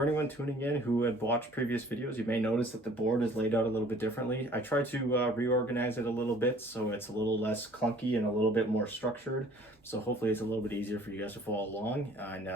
For anyone tuning in who had watched previous videos, you may notice that the board is laid out a little bit differently. I tried to reorganize it a little bit so it's a little less clunky and a little bit more structured. So hopefully it's a little bit easier for you guys to follow along. And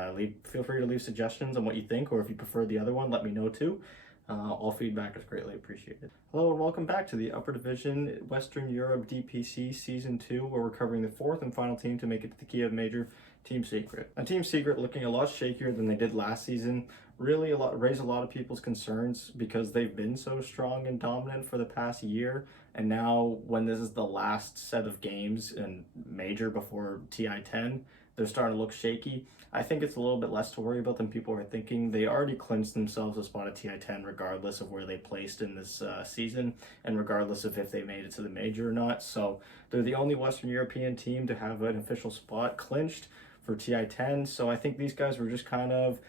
feel free to leave suggestions on what you think, or if you prefer the other one, let me know too. All feedback is greatly appreciated. Hello and welcome back to the Upper Division Western Europe DPC Season 2, where we're covering the fourth and final team to make it to the Kiev Major, Team Secret. Now, Team Secret looking a lot shakier than they did last season. Really raised a lot of people's concerns because they've been so strong and dominant for the past year. And now when this is the last set of games in Major before TI-10, they're starting to look shaky. I think it's a little bit less to worry about than people are thinking. They already clinched themselves a spot at TI-10 regardless of where they placed in this season and regardless of if they made it to the Major or not. So they're the only Western European team to have an official spot clinched for TI-10. So I think these guys were just kind of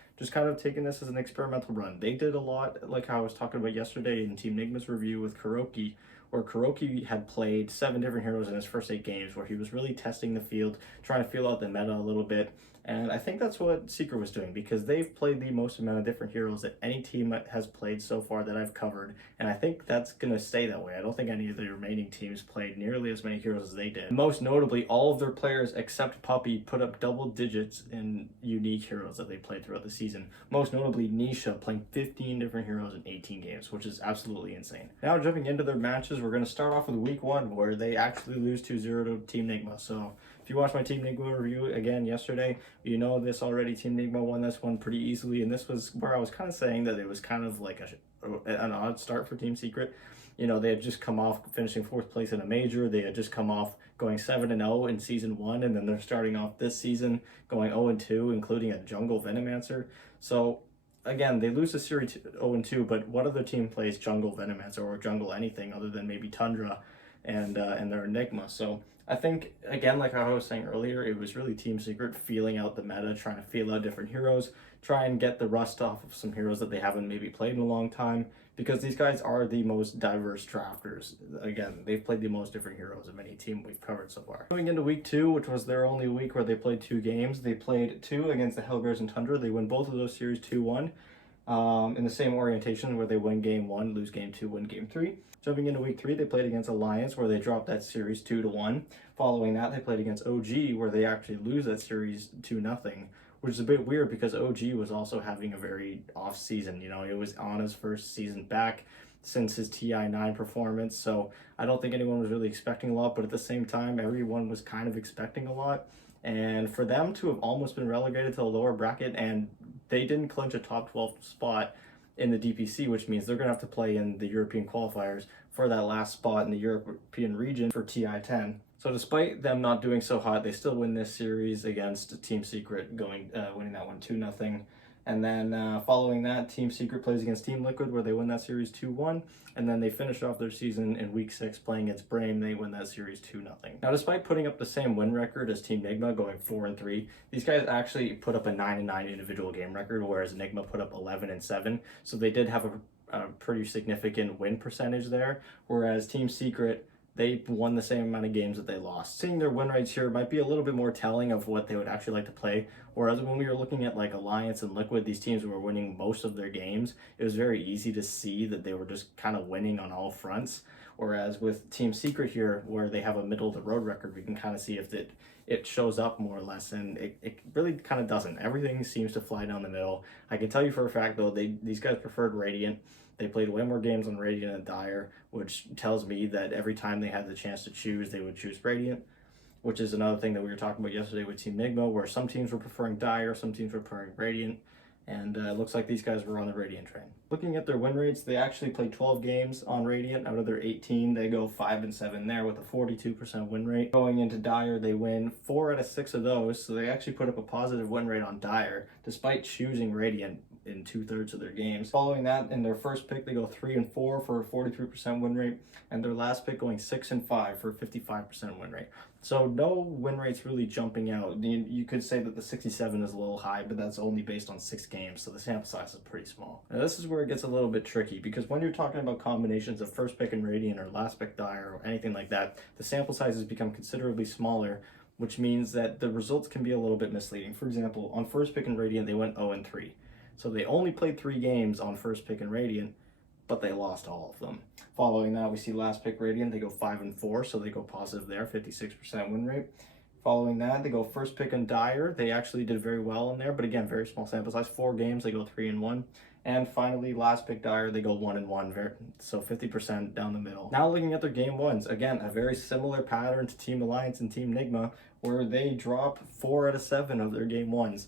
taking this as an experimental run. They did a lot, like how I was talking about yesterday in Team Nigma's review with Kuroki, where Kuroki had played 7 different heroes in his first 8 games, where he was really testing the field, trying to feel out the meta a little bit. And I think that's what Secret was doing, because they've played the most amount of different heroes that any team has played so far that I've covered. And I think that's going to stay that way. I don't think any of the remaining teams played nearly as many heroes as they did. Most notably, all of their players except Puppy put up double digits in unique heroes that they played throughout the season. Most notably, Nisha playing 15 different heroes in 18 games, which is absolutely insane. Now jumping into their matches, we're going to start off with week 1, where they actually lose 2-0 to Team Nigma. So if you watched my Team Nigma review again yesterday, you know this already. Team Nigma won this one pretty easily, and this was where I was kind of saying that it was kind of like an odd start for Team Secret. You know, they had just come off finishing 4th place in a major. They had just come off going 7-0 in Season 1, and then they're starting off this season going 0-2, including a Jungle Venomancer. So again, they lose the series 0-2, but what other team plays Jungle Venomancer or Jungle anything other than maybe Tundra and their Enigma? So I think, again, like I was saying earlier, it was really Team Secret feeling out the meta, trying to feel out different heroes, try and get the rust off of some heroes that they haven't maybe played in a long time, because these guys are the most diverse drafters. Again, they've played the most different heroes of any team we've covered so far. Going into week 2, which was their only week where they played 2 games, they played 2 against the Hellbears and Tundra. They win both of those series 2-1. In the same orientation where they win game 1, lose game 2, win game 3. Jumping into week 3, they played against Alliance, where they dropped that series 2-1. Following that, they played against OG, where they actually lose that series 2-0, which is a bit weird because OG was also having a very off season. You know, it was on his first season back since his TI-9 performance, so I don't think anyone was really expecting a lot, but at the same time, everyone was kind of expecting a lot. And for them to have almost been relegated to the lower bracket, and they didn't clinch a top 12 spot in the DPC, which means they're going to have to play in the European qualifiers for that last spot in the European region for TI-10. So despite them not doing so hot, they still win this series against Team Secret, winning that one 2-0. And then following that, Team Secret plays against Team Liquid, where they win that series 2-1. And then they finish off their season in week 6 playing against Brame. They win that series 2-0. Now, despite putting up the same win record as Team Nigma, going 4-3, these guys actually put up a 9-9 individual game record, whereas Nigma put up 11-7. So they did have a pretty significant win percentage there, whereas Team Secret, they won the same amount of games that they lost. Seeing their win rates here might be a little bit more telling of what they would actually like to play. Whereas when we were looking at like Alliance and Liquid, these teams were winning most of their games. It was very easy to see that they were just kind of winning on all fronts. Whereas with Team Secret here, where they have a middle of the road record, we can kind of see if it shows up more or less, and it really kind of doesn't. Everything seems to fly down the middle. I can tell you for a fact though, these guys preferred Radiant. They played way more games on Radiant and Dire, which tells me that every time they had the chance to choose, they would choose Radiant, which is another thing that we were talking about yesterday with Team Nigma, where some teams were preferring Dire, some teams were preferring Radiant, and it looks like these guys were on the Radiant train. Looking at their win rates, they actually played 12 games on Radiant. Out of their 18, they go 5-7 there with a 42% win rate. Going into Dire, they win 4 out of 6 of those, so they actually put up a positive win rate on Dire, despite choosing Radiant in 2/3 of their games. Following that, in their first pick, they go 3-4 for a 43% win rate, and their last pick going 6-5 for a 55% win rate. So no win rates really jumping out. You could say that the 67 is a little high, but that's only based on 6 games, so the sample size is pretty small. Now this is where it gets a little bit tricky, because when you're talking about combinations of first pick and Radiant or last pick Dire or anything like that, the sample sizes become considerably smaller, which means that the results can be a little bit misleading. For example, on first pick and Radiant, they went 0-3. So they only played 3 games on first pick and Radiant, but they lost all of them. Following that, we see last pick Radiant, they go 5-4, so they go positive there, 56% win rate. Following that, they go first pick on Dire. They actually did very well in there, but again, very small sample size. 4 games, they go 3-1. And finally, last pick Dire, they go 1-1, so 50% down the middle. Now looking at their game ones, again, a very similar pattern to Team Alliance and Team Nigma, where they drop 4 out of 7 of their game ones.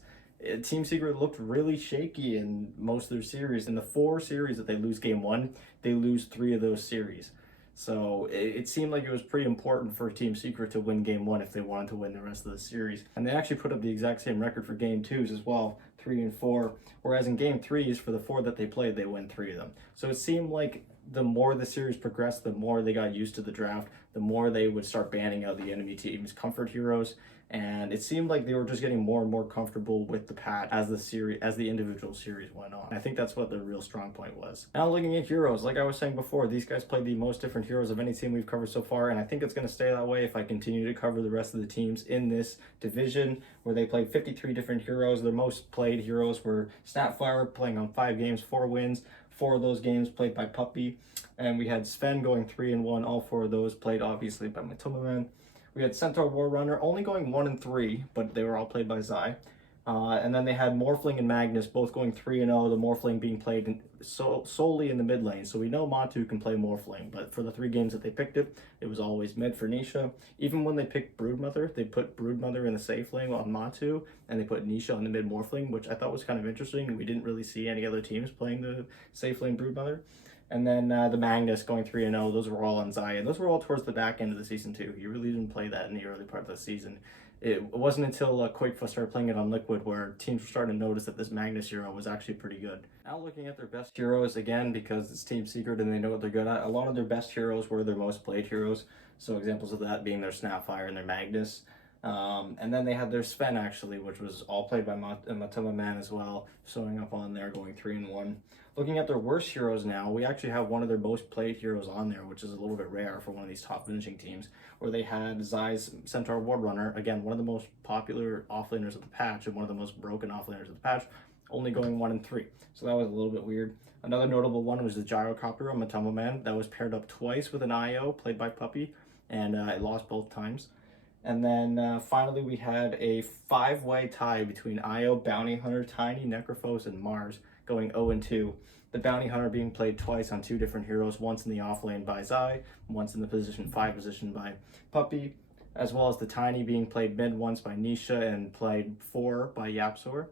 Team Secret looked really shaky in most of their series. In the 4 series that they lose game 1, they lose 3 of those series. So it seemed like it was pretty important for Team Secret to win game 1 if they wanted to win the rest of the series. And they actually put up the exact same record for game 2s as well, 3-4. Whereas in game 3s, for the 4 that they played, they win 3 of them. So it seemed like the more the series progressed, the more they got used to the draft, the more they would start banning out the enemy team's comfort heroes. And it seemed like they were just getting more and more comfortable with the patch as the individual series went on. I think that's what their real strong point was. Now looking at heroes, like I was saying before, these guys played the most different heroes of any team we've covered so far, and I think it's going to stay that way if I continue to cover the rest of the teams in this division, where they played 53 different heroes. Their most played heroes were Snapfire, playing on 5 games, 4 wins. 4 of those games played by Puppy, and we had Sven going 3-1. All 4 of those played obviously by Matomaman. We had Centaur War Runner only going 1-3, but they were all played by Zai. And then they had Morphling and Magnus both going 3-0, the Morphling being played solely in the mid lane. So we know Matu can play Morphling, but for the 3 games that they picked it was always mid for Nisha. Even when they picked Broodmother, they put Broodmother in the safe lane on Matu, and they put Nisha on the mid Morphling, which I thought was kind of interesting. We didn't really see any other teams playing the safe lane Broodmother. And then the Magnus going 3-0, those were all on Zai, and those were all towards the back end of the season too. You really didn't play that in the early part of the season. It wasn't until Quakefa started playing it on Liquid where teams were starting to notice that this Magnus hero was actually pretty good. Now looking at their best heroes, again, because it's Team Secret and they know what they're good at, a lot of their best heroes were their most played heroes. So examples of that being their Snapfire and their Magnus. And then they had their Sven actually, which was all played by Matoma Man as well, showing up on there going 3-1. Looking at their worst heroes now, we actually have one of their most played heroes on there, which is a little bit rare for one of these top finishing teams, where they had Zai's Centaur War Runner, again, one of the most popular offlaners of the patch and one of the most broken offlaners of the patch, only going 1-3. So that was a little bit weird. Another notable one was the Gyrocopter on Matoma Man that was paired up twice with an IO played by Puppy, and it lost both times. And then finally we had a 5-way tie between Io, Bounty Hunter, Tiny, Necrophos, and Mars going 0-2. The Bounty Hunter being played twice on 2 different heroes, once in the off lane by Zai, once in the position 5 position by Puppy, as well as the Tiny being played mid once by Nisha and played 4 by Yapsor.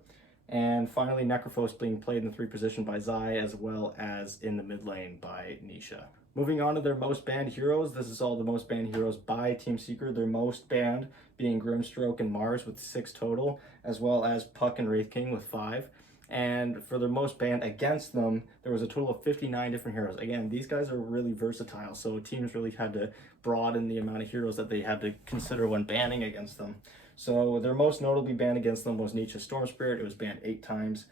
And finally Necrophos being played in the 3 position by Zai, as well as in the mid lane by Nisha. Moving on to their most banned heroes, this is all the most banned heroes by Team Secret. Their most banned being Grimstroke and Mars with 6 total, as well as Puck and Wraith King with 5. And for their most banned against them, there was a total of 59 different heroes. Again, these guys are really versatile, so teams really had to broaden the amount of heroes that they had to consider when banning against them. So their most notably banned against them was Nietzsche's Storm Spirit. It was banned 8 times.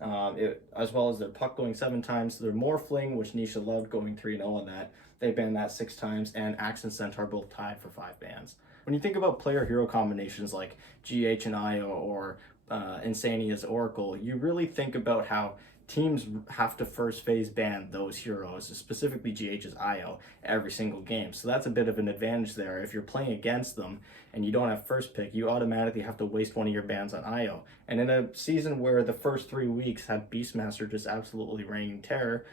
As well as their Puck going 7 times, their Morphling, which Nisha loved, going 3-0 on that. They banned that 6 times, and Axe and Centaur both tied for 5 bans. When you think about player-hero combinations like GH and IO or Insania's Oracle, you really think about how teams have to first phase ban those heroes, specifically GH's IO, every single game. So that's a bit of an advantage there. If you're playing against them and you don't have first pick, you automatically have to waste one of your bans on IO. And in a season where the first 3 weeks had Beastmaster just absolutely reigning terror,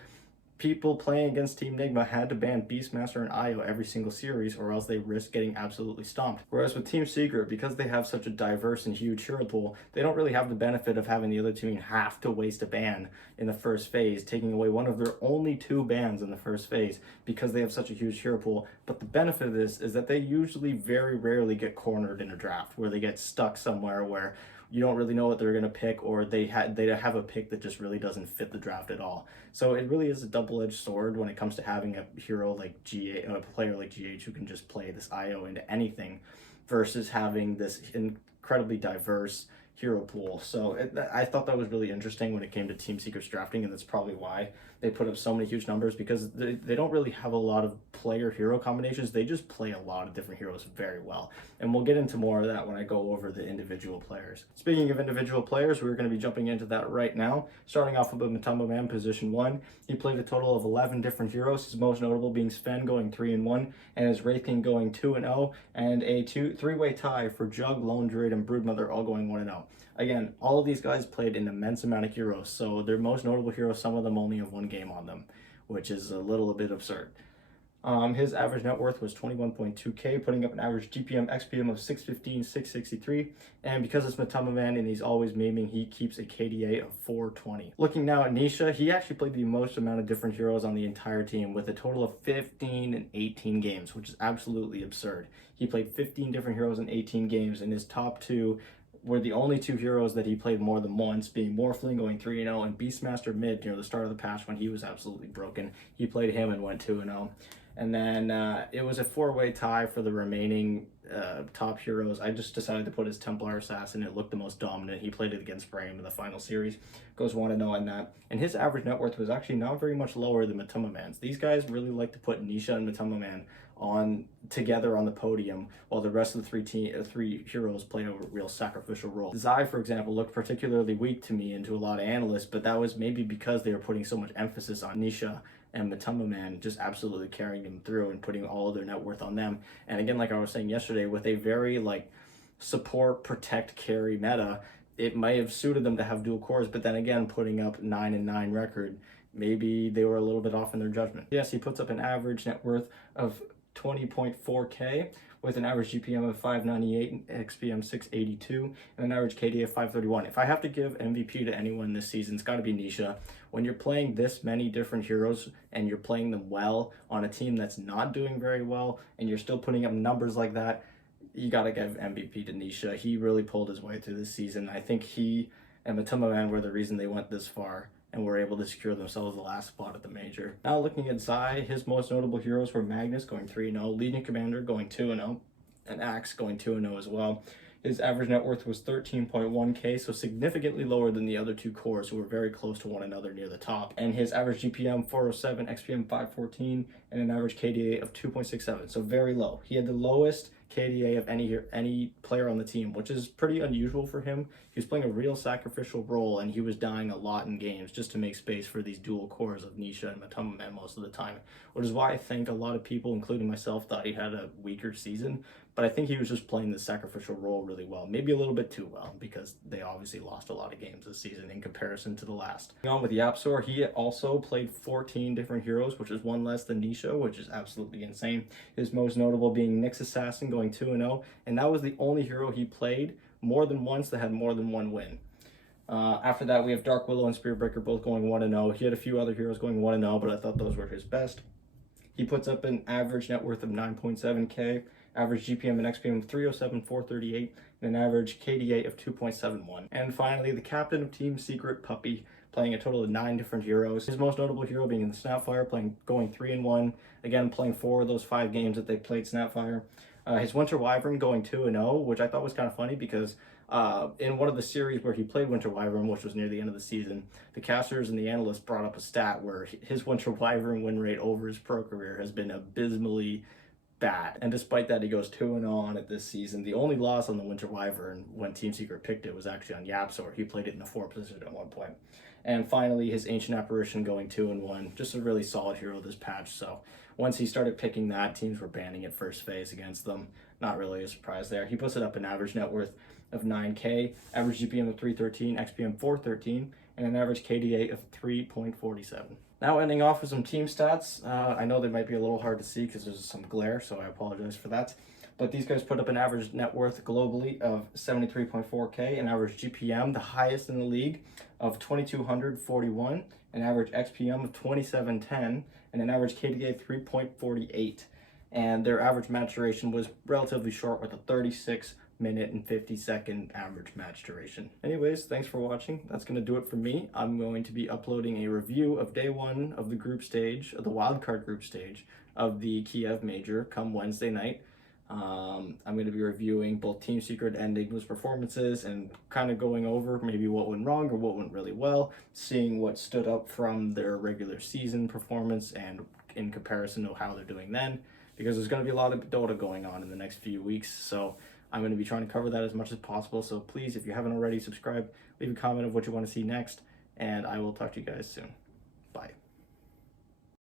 people playing against Team Nigma had to ban Beastmaster and IO every single series, or else they risked getting absolutely stomped. Whereas with Team Secret, because they have such a diverse and huge hero pool, they don't really have the benefit of having the other team have to waste a ban in the first phase, taking away one of their only 2 bans in the first phase because they have such a huge hero pool. But the benefit of this is that they usually very rarely get cornered in a draft, where they get stuck somewhere where you don't really know what they're going to pick, or they have a pick that just really doesn't fit the draft at all. So it really is a double-edged sword when it comes to having a hero like a player like GH who can just play this IO into anything, versus having this incredibly diverse hero pool. So I thought that was really interesting when it came to Team Secrets drafting, and that's probably why they put up so many huge numbers, because they don't really have a lot of player hero combinations. They just play a lot of different heroes very well. And we'll get into more of that when I go over the individual players. Speaking of individual players, we're going to be jumping into that right now. Starting off with Matumbo Man, position 1. He played a total of 11 different heroes, his most notable being Sven going 3-1, and his Wraith King going 2-0, and a three-way tie for Jug, Lone Druid, and Broodmother all going 1-0. Again, all of these guys played an immense amount of heroes, so their most notable heroes, some of them only have 1 game on them, which is a little bit absurd. His average net worth was 21.2k, putting up an average GPM XPM of 615, 663, and because it's Matumbo Man and he's always memeing, he keeps a KDA of 420. Looking now at Nisha, he actually played the most amount of different heroes on the entire team with a total of 15 and 18 games, which is absolutely absurd. He played 15 different heroes in 18 games, and his top 2 were the only 2 heroes that he played more than once, being Morphling going 3-0 and Beastmaster mid near the start of the patch when he was absolutely broken. He played him and went 2-0. And then it was a 4-way tie for the remaining top heroes. I just decided to put his Templar Assassin. It looked the most dominant. He played it against Brahim in the final series. Goes 1-0 in that. And his average net worth was actually not very much lower than Matumbo Man's. These guys really like to put Nisha and Matumbo Man on together on the podium, while the rest of the three heroes play a real sacrificial role. Zai, for example, looked particularly weak to me and to a lot of analysts, but that was maybe because they were putting so much emphasis on Nisha and Matumbo Man, just absolutely carrying them through and putting all of their net worth on them. And again, like I was saying yesterday, with a very like support, protect, carry meta, it might have suited them to have dual cores, but then again, putting up 9-9 record, maybe they were a little bit off in their judgment. Yes, he puts up an average net worth of 20.4k with an average GPM of 598, XPM 682, and an average KD of 531. If I have to give MVP to anyone this season, it's got to be Nisha. When you're playing this many different heroes and you're playing them well on a team that's not doing very well, and you're still putting up numbers like that, you got to give MVP to Nisha. He really pulled his way through this season. I think he and Matumbo Man were the reason they went this far and were able to secure themselves the last spot at the major. Now looking at Zai, his most notable heroes were Magnus going 3-0, Legion Commander going 2-0, and Axe going 2-0 as well. His average net worth was 13.1k, so significantly lower than the other 2 cores who were very close to one another near the top. And his average GPM 407, XPM 514, and an average KDA of 2.67, so very low. He had the lowest KDA of any player on the team, which is pretty unusual for him. He was playing a real sacrificial role, and he was dying a lot in games just to make space for these dual cores of Nisha and Matumbo Man most of the time, which is why I think a lot of people, including myself, thought he had a weaker season. But I think he was just playing the sacrificial role really well, maybe a little bit too well, because they obviously lost a lot of games this season in comparison to the last. Going on with Yapsor, he also played 14 different heroes, which is 1 less than Nisha, which is absolutely insane. His most notable being Nyx Assassin going 2-0, and that was the only hero he played more than once that had more than 1 win. After that, we have Dark Willow and Spearbreaker both going 1-0. He had a few other heroes going 1-0, but I thought those were his best. He puts up an average net worth of 9.7k, average GPM and XPM of 307, 438, and an average KDA of 2.71. And finally, the captain of Team Secret, Puppy, playing a total of 9 different heroes. His most notable hero being in the Snapfire, going 3-1, again playing 4 of those 5 games that they played Snapfire. His Winter Wyvern going 2-0, which I thought was kind of funny because in one of the series where he played Winter Wyvern, which was near the end of the season, the casters and the analysts brought up a stat where his Winter Wyvern win rate over his pro career has been abysmally bad. And despite that, he goes 2-0 on it this season. The only loss on the Winter Wyvern when Team Secret picked it was actually on Yapsor. He played it in the 4th position at one point. And finally, his Ancient Apparition going 2-1. Just a really solid hero this patch. So once he started picking that, teams were banning it first phase against them. Not really a surprise there. He puts it up an average net worth of 9k, average GPM of 313, XPM 413, and an average KDA of 3.47. Now ending off with some team stats. I know they might be a little hard to see because there's some glare, so I apologize for that. But these guys put up an average net worth globally of 73.4k, an average GPM, the highest in the league, of 2241, an average XPM of 2710, and an average KDA 3.48. And their average match duration was relatively short with a 36-minute and 50-second average match duration. Anyways, thanks for watching. That's going to do it for me. I'm going to be uploading a review of day 1 of the group stage, of the wildcard group stage of the Kiev Major come Wednesday night. I'm going to be reviewing both Team Secret and Enigma's performances and kind of going over maybe what went wrong or what went really well, seeing what stood up from their regular season performance and in comparison to how they're doing then, because there's going to be a lot of DotA going on in the next few weeks. So I'm going to be trying to cover that as much as possible. So please, if you haven't already, subscribe, leave a comment of what you want to see next, and I will talk to you guys soon.